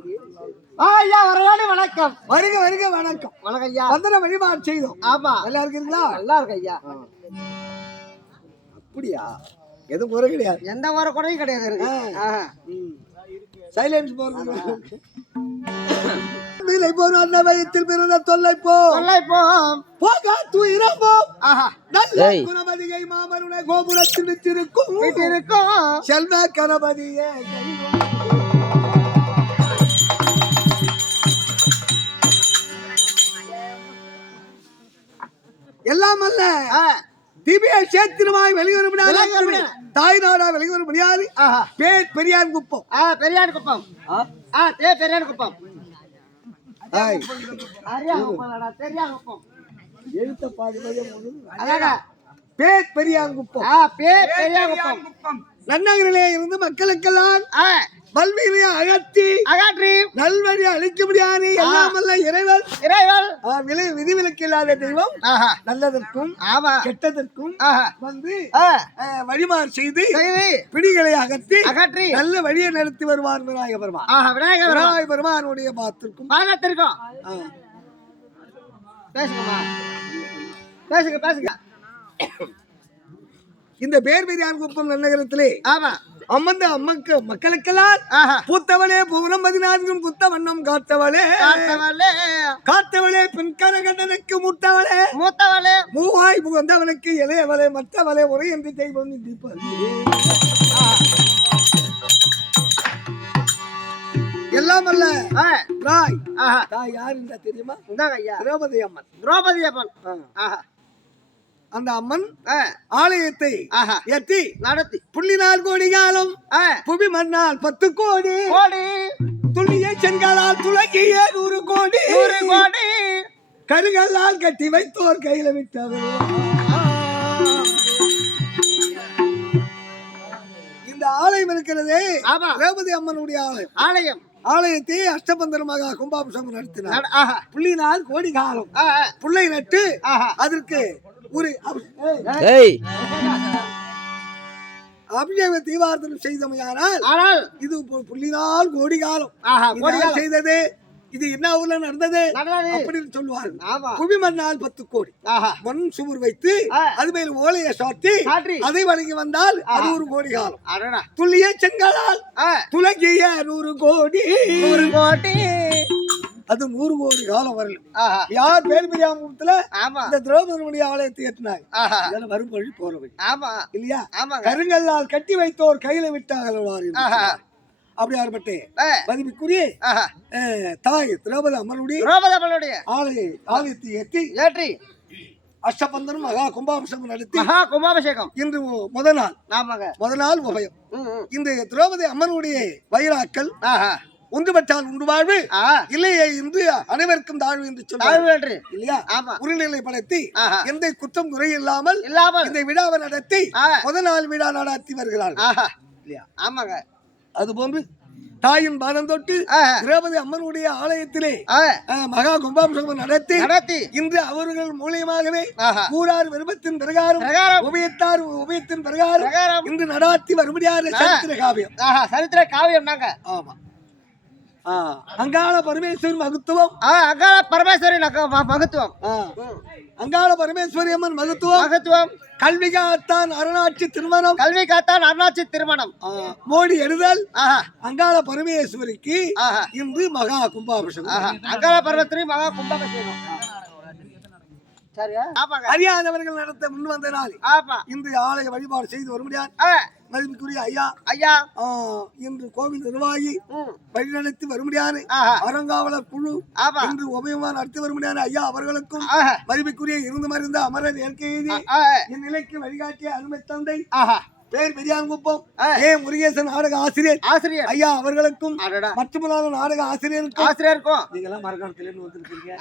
ஐயா வரலாடு வணக்கம். வருக வருக வணக்கம். வணக்கம் ஐயா. வந்தன வழிபாடு செய்தோம். ஆமா. நல்லா இருக்கீங்களா? நல்லா இருக்கு ஐயா. அப்படியா? எதுவும் குறை கிடையாது. எந்த ஒரு குறையும் கிடையாது இருக்கு. சைலன்ஸ் போறது. விலை போன வயத்தில் பிறந்த தொல்லை போ. தொல்லை போ. போக துயிரம் போ. ஆஹா. நல்ல குணமதியை மாமருடைய கோபுரத்தில் விட்டிருக்கும். விட்டிருக்கும். செல்வ கணபதியே. எல்லாம் அல்ல திவ்ய சேத்திரமாய் வெளிவரும் தாய் நாடா வெளிவரும் முடியாது. பெரியார் குப்பம். பெரியார் குப்பம். பெரியார் குப்பம். எழுத்த பாதி பெரியார் குப்பம். நன்னகரிலே இருந்து மக்களுக்கெல்லாம் பல்வேறு அகற்றி நல்வழி அளிக்க முடியாது. எல்லாம் அல்ல இறைவன். விதிவிலக்கு இல்லாத தெய்வம் நல்லதற்கும் கெட்டதற்கும் வந்து வழிமாறு செய்து பிடிகளை அகற்றி நல்ல வழியை நடத்தி வருவார் விநாயக பெருமான். விநாயக பெருமானுடைய பாத்திற்கும் இந்த பேர் பெரியார் குப்பம் நன்னகரத்திலே அம்மந்த அம்மக்கு மக்களுக்கெல்லாம் பூத்தவளே பூரம் 14 புத்த வண்ணம் காத்தவளே பின்கர கண்டனுக்கு மூத்தவளே மூவாய் புகந்தவனுக்கு இளையவளே மற்றவளே ஒரே என்று தெய்வம் எல்லாம் அல்ல தாய் யார் இந்த தெரியுமா? திரௌபதி அம்மன். அந்த அம்மன் ஆலயத்தை ஏற்றி நடத்தி புள்ளினால் கோடி காலம் புவி மண்ணால் 10 கோடி துள்ளிய செங்கலால் துளக்கிய 100 கோடி கருகல்லால் கட்டி வைத்தோர் கையில விட்டவர். இந்த ஆலயம் இருக்கிறதே திரௌபதி அம்மனுடைய ஆலயம். ஆலயத்தை அஷ்டபந்தரமாக கும்பாபிஷேகம் நடத்தினார். புள்ளினால் கோடி காலம் புள்ளை நட்டு அதற்கு ஒரு அபிஷேக தீவார்த்தனம் செய்தமையானால் இது புள்ளினால் கோடி காலம் செய்தது. இது என்ன ஊர்ல நடந்தது அப்படின்னு சொல்லுவார்கள். புவி மண்ணால் 10 கோடி மண் சுவர் வைத்து அது மேல் ஓலையை சாத்தி அதை வணங்கி வந்தால் அது 1 கோடி காலம். துள்ளிய செங்கலால் துலங்கிய 100 கோடி அது 100 கோடி காலம் வரல. யார் பேர் பெரியாமத்துல இந்த திரௌபதி ஆலயத்தை ஏற்றினாங்க. வரும் வழி போற வழி இல்லையா? கருங்கல்லால் கட்டி வைத்தோர் கையில விட்டார்கள். அப்படியாற்பட்டு மதிப்புக்குரிய தாய் திரௌபதி அம்மனுடைய ஆலயத்தை ஏற்றி அஷ்டபந்தனம் மகா கும்பாபிஷேகம் நடத்தி இன்று முதல் நாள் உபயம். இந்த திரௌபதி அம்மனுடைய வயிறாக்கள் ஒன்றுபட்டால் உண்டு வாழ்வு இல்லையே இன்று அனைவருக்கும் தாழ்வு என்று சொல்வார்கள் இல்லையா? உரிநிலை படைத்து எந்த குற்றம் குறை இல்லாமல் இந்த விழாவை நடத்தி முதல் நாள் விழா நடத்தி வருகிறார்கள் இல்லையா? அது போன்று தாயின் பாதம் தொட்டு திரௌபதி அம்மனுடைய ஆலயத்திலே மகா கும்பாபிஷேகம் நடத்தி இன்று அவர்கள் மூலியமாகவே கூறார் விருப்பத்தின் பிரகாரம் உபயத்தின் பிரகாரம் இன்று நடாத்தி வரும்படியான சரித்திர காவியம். ஆமா. அங்காள பரமேஸ்வரி மகத்துவம். அங்காள பரமேஸ்வரி அம்மன் மகத்துவம். கல்வி காத்தான் அருணாட்சி திருமணம் மோடி எடுதல் அங்காள பரமேஸ்வரிக்கு இன்று மகா கும்பாபிஷேகம். அங்காள பரமேஸ்வரி மகா கும்பாபிஷேகம் அறியாதவர்கள் நடத்த முன் வந்த நாள் இன்று ஆலய வழிபாடு செய்து வர முடியாது. மதிப்புக்குரிய ஐயா இன்று கோவில் நிர்வாகி வழிநடத்தி வர முடியாது. அறங்காவலர் குழு இன்று உபயமா நடத்தி வர முடியாது. ஐயா அவர்களுக்கும் மதிப்புக்குரிய இருந்து மறைந்த அமரர் என் நிலைக்கு வழிகாட்டிய அருமை தந்தை பேர் பெரியாங்குப்பம் முருகேசன் நாடக ஆசிரியர் ஐயா அவர்களுக்கும் மற்றும் நாடக ஆசிரியருக்கும் நீங்க எல்லாம் மரகாணத்திலிருந்து வந்திருக்கீங்க.